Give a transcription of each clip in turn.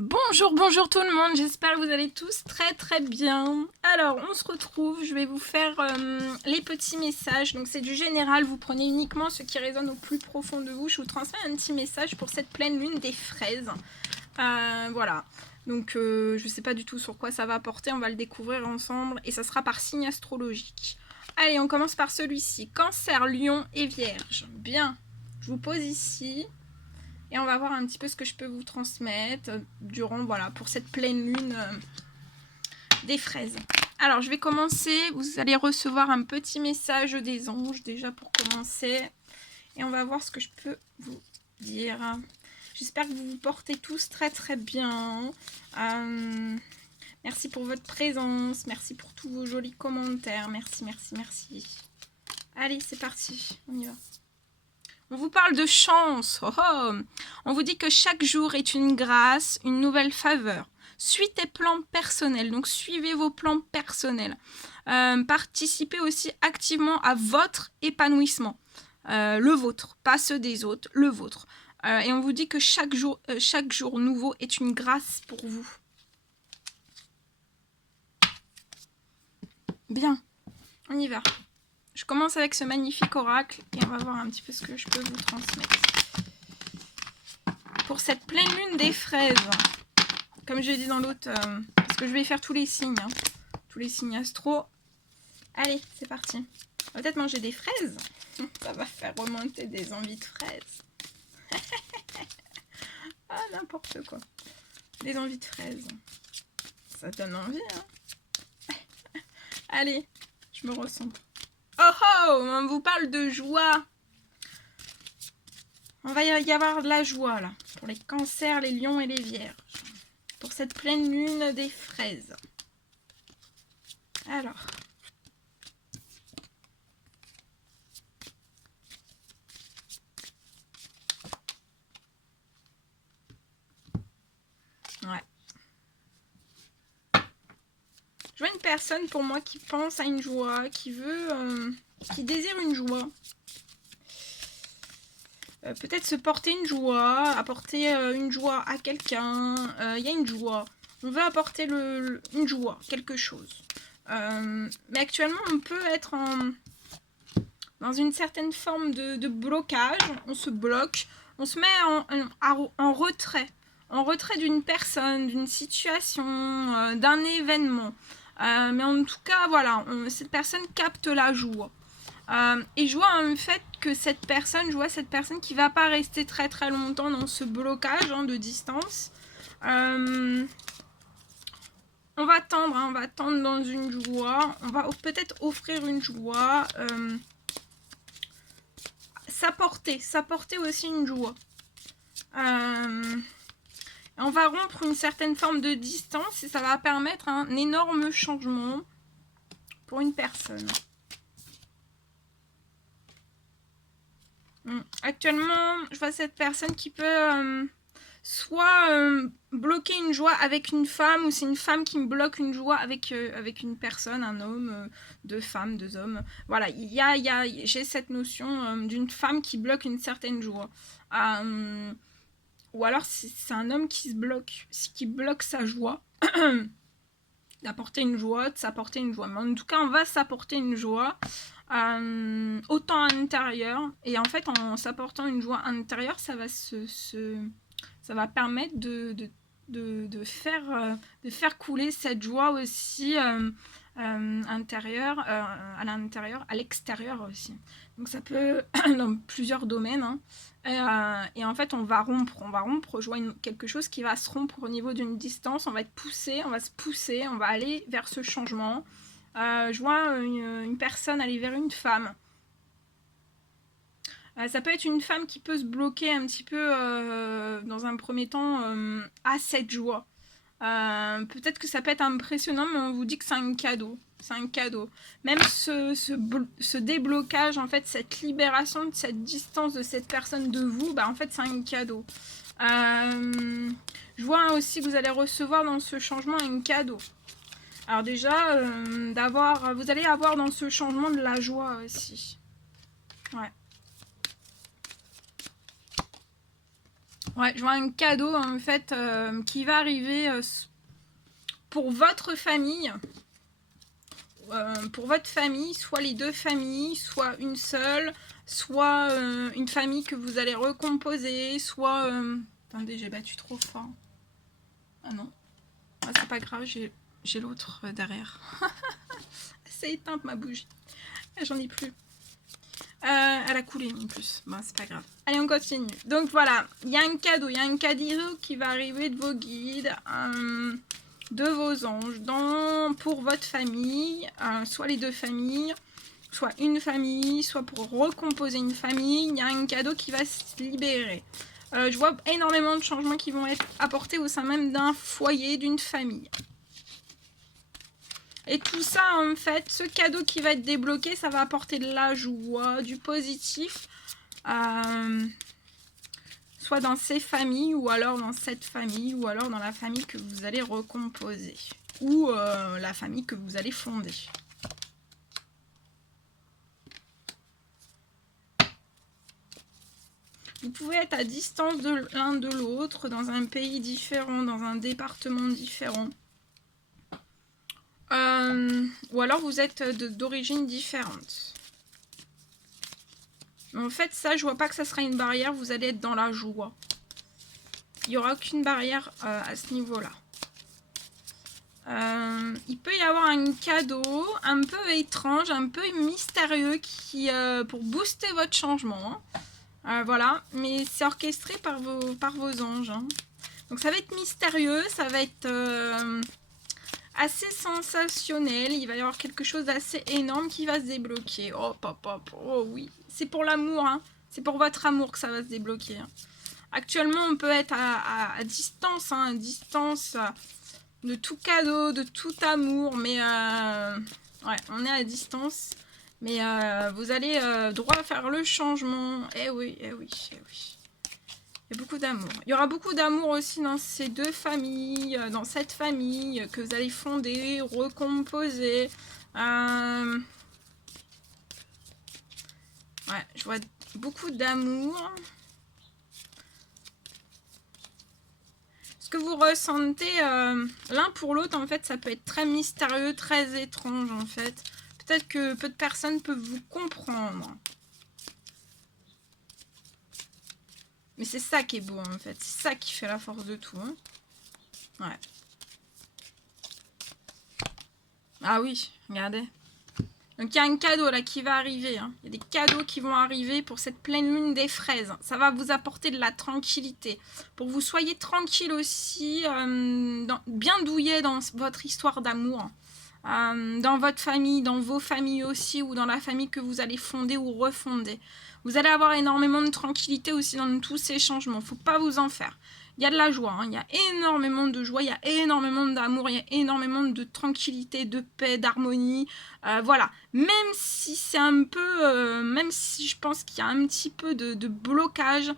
Bonjour, bonjour tout le monde, j'espère que vous allez tous très bien. Alors, on se retrouve, je vais vous faire les petits messages. Donc c'est du général, vous prenez uniquement ce qui résonne au plus profond de vous. Je vous transmets un petit message pour cette pleine lune des fraises. Voilà, donc je ne sais pas du tout sur quoi ça va porter, on va le découvrir ensemble. Et ça sera par signe astrologique. Allez, on commence par celui-ci. Cancer, Lion et Vierge. Bien, je vous pose ici. Et on va voir un petit peu ce que je peux vous transmettre durant, voilà, pour cette pleine lune des fraises. Alors, je vais commencer. Vous allez recevoir un petit message des anges, déjà pour commencer. Et on va voir ce que je peux vous dire. J'espère que vous vous portez tous très bien. Merci pour votre présence. Merci pour tous vos jolis commentaires. Merci. Allez, c'est parti. On y va. On vous parle de chance. On vous dit que chaque jour est une grâce, une nouvelle faveur. Suis tes plans personnels, donc suivez vos plans personnels. Participez aussi activement à votre épanouissement. Le vôtre, pas ceux des autres, le vôtre. Et on vous dit que chaque jour nouveau est une grâce pour vous. Bien, on y va. Je commence avec ce magnifique oracle et on va voir un petit peu ce que je peux vous transmettre. Pour cette pleine lune des fraises, comme je l'ai dit dans l'autre, parce que je vais faire tous les signes astro. Allez, c'est parti. On va peut-être manger des fraises. Ça va faire remonter des envies de fraises. Ah, n'importe quoi. Des envies de fraises. Ça donne envie, hein. Allez, je me ressens. On vous parle de joie. On va y avoir de la joie là, pour les cancers, les lions et les vierges. Pour cette pleine lune des fraises. Alors. Ouais. Je vois une personne pour moi qui pense à une joie, qui veut, qui désire une joie. Peut-être se porter une joie, apporter une joie à quelqu'un. Il y a une joie. On veut apporter une joie, quelque chose. Mais actuellement, on peut être dans une certaine forme de blocage. On se bloque. On se met en retrait. En retrait d'une personne, d'une situation, d'un événement. Mais en tout cas, voilà, cette personne capte la joie. Et je vois en fait que cette personne qui va pas rester très longtemps dans ce blocage de distance. On va tendre dans une joie. On va peut-être offrir une joie. S'apporter aussi une joie. On va rompre une certaine forme de distance et ça va permettre un énorme changement pour une personne. Actuellement, je vois cette personne qui peut soit bloquer une joie avec une femme, ou c'est une femme qui me bloque une joie avec une personne, un homme, deux femmes, deux hommes. Voilà, j'ai cette notion d'une femme qui bloque une certaine joie. Ou alors c'est un homme qui bloque sa joie. D'apporter une joie, de s'apporter une joie. Mais en tout cas, on va s'apporter une joie. Autant à l'intérieur, et en fait en s'apportant une joie à l'intérieur, ça va permettre de faire couler cette joie aussi intérieure, à l'intérieur, à l'extérieur aussi. Donc ça peut dans plusieurs domaines, et en fait on va rompre, je vois quelque chose qui va se rompre au niveau d'une distance. On va être poussé, on va se pousser, on va aller vers ce changement. Je vois une personne aller vers une femme. Ça peut être une femme qui peut se bloquer un petit peu dans un premier temps à cette joie. Peut-être que ça peut être impressionnant, mais on vous dit que c'est un cadeau. C'est un cadeau. Même ce déblocage, en fait, cette libération de cette distance de cette personne de vous, en fait, c'est un cadeau. Je vois aussi que vous allez recevoir dans ce changement un cadeau. Alors déjà, vous allez avoir dans ce changement de la joie aussi. Ouais. Ouais, je vois un cadeau en fait qui va arriver pour votre famille. Pour votre famille, soit les deux familles, soit une seule, soit une famille que vous allez recomposer, soit... Attendez, j'ai battu trop fort. Ah non. Ah, c'est pas grave, j'ai l'autre derrière. C'est éteinte ma bougie. J'en ai plus. Elle a coulé en plus. Bon, c'est pas grave. Allez, on continue. Donc voilà, il y a un cadeau, il y a un cadeau qui va arriver de vos guides, de vos anges, pour votre famille, soit les deux familles, soit une famille, soit pour recomposer une famille. Il y a un cadeau qui va se libérer. Je vois énormément de changements qui vont être apportés au sein même d'un foyer, d'une famille. Et tout ça, en fait, ce cadeau qui va être débloqué, ça va apporter de la joie, du positif, soit dans ces familles, ou alors dans cette famille, ou alors dans la famille que vous allez recomposer, ou la famille que vous allez fonder. Vous pouvez être à distance de l'un de l'autre, dans un pays différent, dans un département différent. Ou alors vous êtes d'origine différente. Mais en fait, ça, je vois pas que ça sera une barrière. Vous allez être dans la joie. Il n'y aura aucune barrière à ce niveau-là. Il peut y avoir un cadeau un peu étrange, un peu mystérieux qui pour booster votre changement. Voilà, mais c'est orchestré par vos anges. Hein. Donc ça va être mystérieux, ça va être assez sensationnel. Il va y avoir quelque chose d'assez énorme qui va se débloquer. Oh, pop, pop, oh oui. C'est pour l'amour, hein. C'est pour votre amour que ça va se débloquer. Hein. Actuellement, on peut être à distance, hein, à distance de tout cadeau, de tout amour, mais ouais, on est à distance. Mais vous allez droit faire le changement. Eh oui, eh oui, eh oui. Il y a beaucoup d'amour. Il y aura beaucoup d'amour aussi dans ces deux familles, dans cette famille que vous allez fonder, recomposer. Ouais, je vois beaucoup d'amour. Ce que vous ressentez l'un pour l'autre, en fait, ça peut être très mystérieux, très étrange, en fait. Peut-être que peu de personnes peuvent vous comprendre. Mais c'est ça qui est beau, en fait. C'est ça qui fait la force de tout. Hein. Ouais. Ah oui, regardez. Donc, il y a un cadeau, là, qui va arriver. Hein. Il y a des cadeaux qui vont arriver pour cette pleine lune des fraises. Ça va vous apporter de la tranquillité. Pour que vous soyez tranquille aussi, bien douillet dans votre histoire d'amour. Dans votre famille, dans vos familles aussi, ou dans la famille que vous allez fonder ou refonder. Vous allez avoir énormément de tranquillité aussi dans tous ces changements. Il ne faut pas vous en faire. Il y a de la joie, hein. Il y a énormément de joie, il y a énormément d'amour, il y a énormément de tranquillité, de paix, d'harmonie. Voilà. Même si c'est un peu, même si je pense qu'il y a un petit peu de blocage,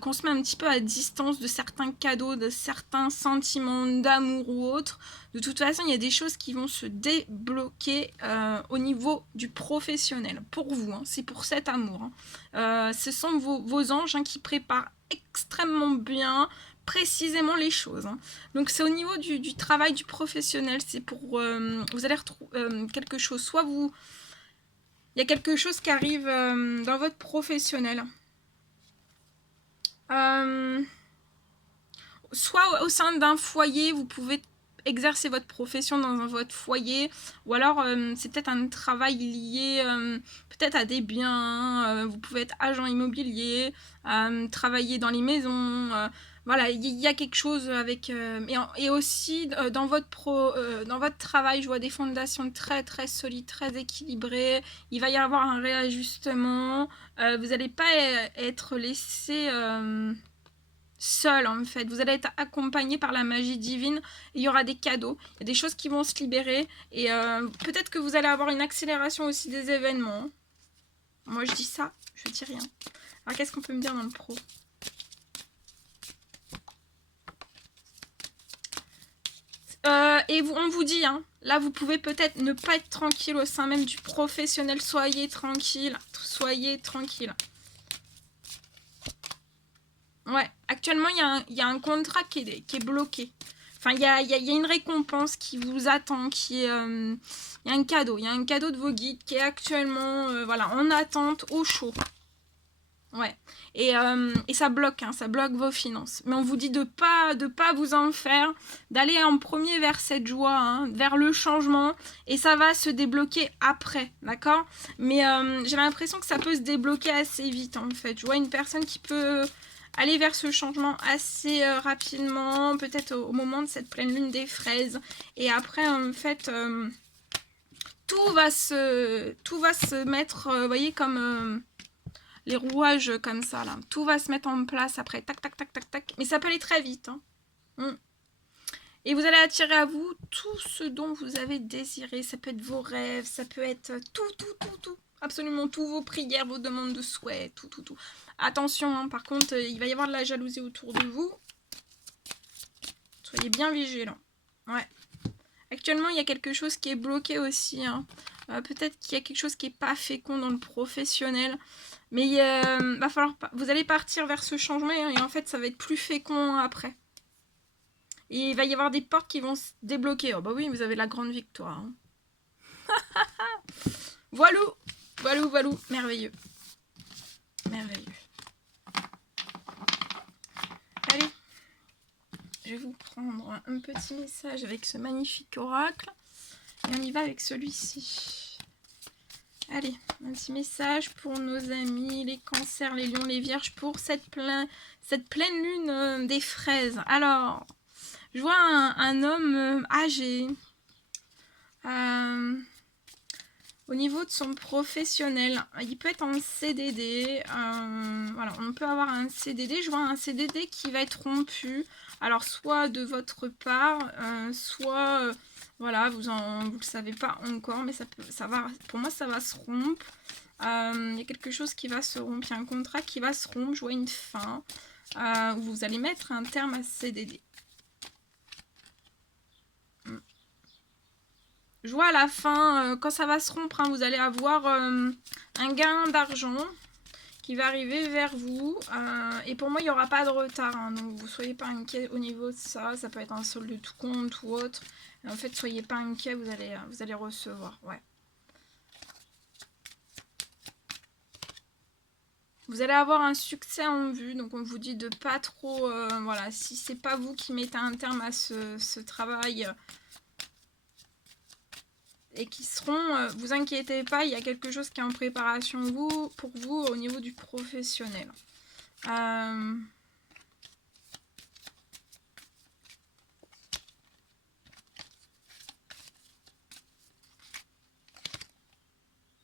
qu'on se met un petit peu à distance de certains cadeaux, de certains sentiments d'amour ou autres, de toute façon, il y a des choses qui vont se débloquer au niveau du professionnel. Pour vous, hein, c'est pour cet amour. Hein. Ce sont vos anges hein, qui préparent extrêmement bien, précisément les choses. Hein. Donc c'est au niveau du travail du professionnel. C'est pour... vous allez retrouver quelque chose. Soit vous... Il y a quelque chose qui arrive dans votre professionnel. Soit au sein d'un foyer, vous pouvez exercer votre profession dans votre foyer, ou alors c'est peut-être un travail lié peut-être à des biens, vous pouvez être agent immobilier, travailler dans les maisons, voilà, il y a quelque chose avec... et aussi dans votre travail, je vois des fondations très très solides, très équilibrées, il va y avoir un réajustement, vous n'allez pas être laissé... seul en fait, vous allez être accompagné par la magie divine et il y aura des cadeaux, il y a des choses qui vont se libérer et peut-être que vous allez avoir une accélération aussi des événements. Moi je dis ça, je dis rien. Alors qu'est-ce qu'on peut me dire dans le pro? Et on vous dit, hein, là vous pouvez peut-être ne pas être tranquille au sein même du professionnel, soyez tranquille, soyez tranquille. Ouais, actuellement, il y a un contrat qui est bloqué. Enfin, il y a une récompense qui vous attend, qui est... il y a un cadeau. Il y a un cadeau de vos guides qui est actuellement voilà, en attente, au chaud. Ouais. Et ça bloque, hein, ça bloque vos finances. Mais on vous dit de pas vous en faire, d'aller en premier vers cette joie, hein, vers le changement. Et ça va se débloquer après, d'accord? Mais j'ai l'impression que ça peut se débloquer assez vite, en fait. Je vois une personne qui peut aller vers ce changement assez rapidement, peut-être au moment de cette pleine lune des fraises. Et après, en fait, tout va se mettre, vous voyez, comme les rouages comme ça, là. Tout va se mettre en place après, tac, tac, tac, tac, tac. Mais ça peut aller très vite, hein. Et vous allez attirer à vous tout ce dont vous avez désiré. Ça peut être vos rêves, ça peut être tout. Absolument tout, vos prières, vos demandes de souhait, tout. Attention, hein, par contre, il va y avoir de la jalousie autour de vous. Soyez bien vigilants. Ouais. Actuellement, il y a quelque chose qui est bloqué aussi. Hein. Peut-être qu'il y a quelque chose qui n'est pas fécond dans le professionnel. Mais va falloir, vous allez partir vers ce changement et en fait, ça va être plus fécond après. Et il va y avoir des portes qui vont se débloquer. Oh bah oui, vous avez la grande victoire. Hein. Voilou. Merveilleux. Allez. Je vais vous prendre un petit message avec ce magnifique oracle. Et on y va avec celui-ci. Allez, un petit message pour nos amis, les cancers, les lions, les vierges, pour cette pleine lune des fraises. Alors, je vois un homme âgé. Au niveau de son professionnel, il peut être en CDD. Voilà, on peut avoir un CDD. Je vois un CDD qui va être rompu. Alors, soit de votre part, soit... voilà, vous le savez pas encore, mais ça va, pour moi, ça va se rompre. Il y a quelque chose qui va se rompre. Il y a un contrat qui va se rompre. Je vois une fin où vous allez mettre un terme à ce CDD. Je vois à la fin, quand ça va se rompre, hein, vous allez avoir un gain d'argent qui va arriver vers vous. Et pour moi, il n'y aura pas de retard. Hein, donc, vous ne soyez pas inquiets au niveau de ça. Ça peut être un solde de tout compte ou autre. Et en fait, soyez pas inquiets, vous allez recevoir. Ouais. Vous allez avoir un succès en vue. Donc, on vous dit de pas trop... voilà, si c'est pas vous qui mettez un terme à ce travail... et qui seront, vous inquiétez pas, il y a quelque chose qui est en préparation pour vous au niveau du professionnel.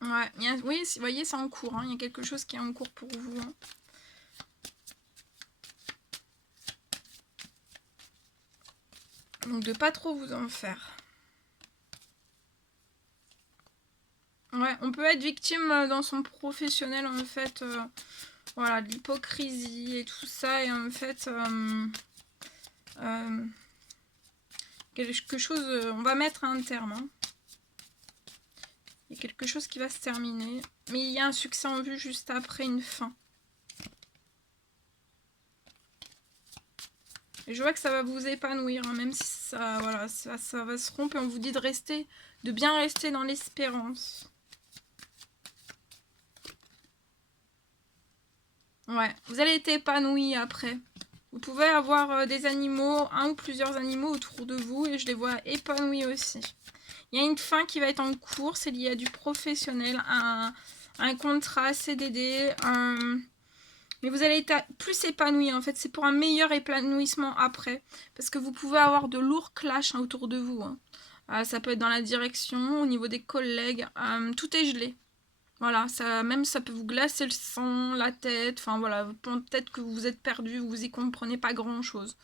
Ouais, oui, vous voyez, c'est en cours, hein, il y a quelque chose qui est en cours pour vous. Hein. Donc de pas trop vous en faire. Ouais, on peut être victime dans son professionnel, en fait, voilà, de l'hypocrisie et tout ça, et en fait, quelque chose, on va mettre un terme, hein. Il y a quelque chose qui va se terminer, mais il y a un succès en vue juste après une fin. Et je vois que ça va vous épanouir, hein, même si ça, voilà, ça va se rompre, et on vous dit de bien rester dans l'espérance. Ouais, vous allez être épanoui après. Vous pouvez avoir des animaux, un ou plusieurs animaux autour de vous, et je les vois épanouis aussi. Il y a une fin qui va être en cours, c'est lié à du professionnel, un contrat, CDD, mais vous allez être plus épanoui en fait, c'est pour un meilleur épanouissement après, parce que vous pouvez avoir de lourds clashs autour de vous. Hein. Ça peut être dans la direction, au niveau des collègues, tout est gelé. Voilà, ça peut vous glacer le sang, la tête, enfin voilà, peut-être que vous êtes perdu, vous y comprenez pas grand chose.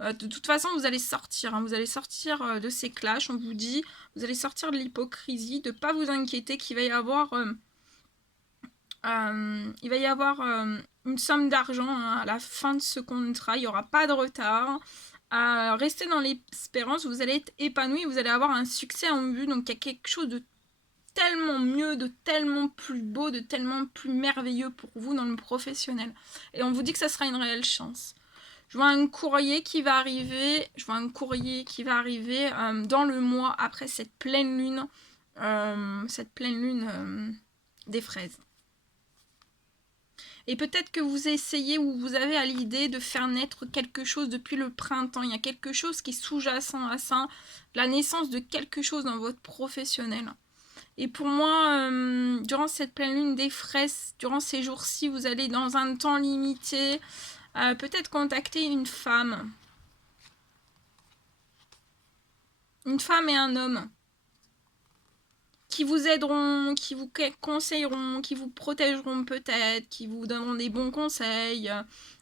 De toute façon, vous allez sortir, hein, vous allez sortir de ces clashs, on vous dit, vous allez sortir de l'hypocrisie, de ne pas vous inquiéter qu'il va y avoir, une somme d'argent hein, à la fin de ce contrat, il n'y aura pas de retard. Restez dans l'espérance, vous allez être épanoui, vous allez avoir un succès en vue, donc il y a quelque chose de tellement mieux, de tellement plus beau, de tellement plus merveilleux pour vous dans le professionnel. Et on vous dit que ça sera une réelle chance. Je vois un courrier qui va arriver. Je vois un courrier qui va arriver dans le mois après cette pleine lune. Des fraises. Et peut-être que vous essayez ou vous avez à l'idée de faire naître quelque chose depuis le printemps. Il y a quelque chose qui est sous-jacent à ça. La naissance de quelque chose dans votre professionnel. Et pour moi, durant cette pleine lune des fraises, durant ces jours-ci, vous allez dans un temps limité, peut-être contacter une femme. Une femme et un homme. Qui vous aideront, qui vous conseilleront, qui vous protégeront peut-être, qui vous donneront des bons conseils,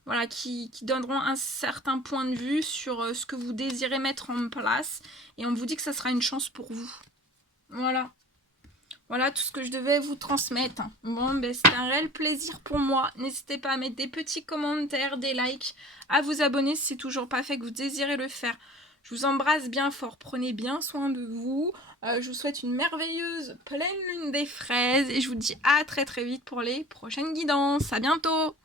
voilà, qui donneront un certain point de vue sur ce que vous désirez mettre en place. Et on vous dit que ça sera une chance pour vous. Voilà. Voilà tout ce que je devais vous transmettre. Bon, ben c'était un réel plaisir pour moi. N'hésitez pas à mettre des petits commentaires, des likes, à vous abonner si c'est toujours pas fait, que vous désirez le faire. Je vous embrasse bien fort. Prenez bien soin de vous. Je vous souhaite une merveilleuse pleine lune des fraises. Et je vous dis à très très vite pour les prochaines guidances. À bientôt!